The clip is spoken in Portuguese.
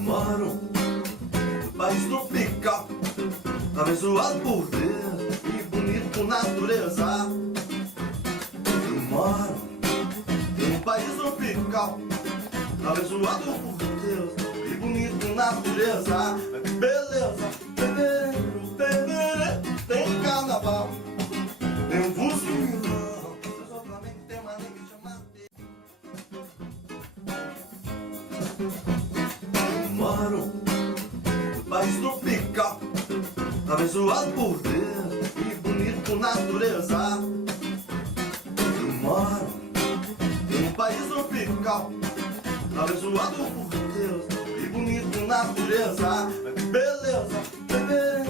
Moro no país tropical, abençoado por Deus e bonito por natureza. Eu moro no país tropical, abençoado por Deus e bonito por natureza. Beleza, bebê, tem carnaval, tem um fuzilão, eu sou Flamengo, tem uma nem que chama de... Moro no país tropical, abençoado por Deus e bonito por natureza. Eu moro no país tropical, abençoado por Deus e bonito por natureza. Beleza, bebê,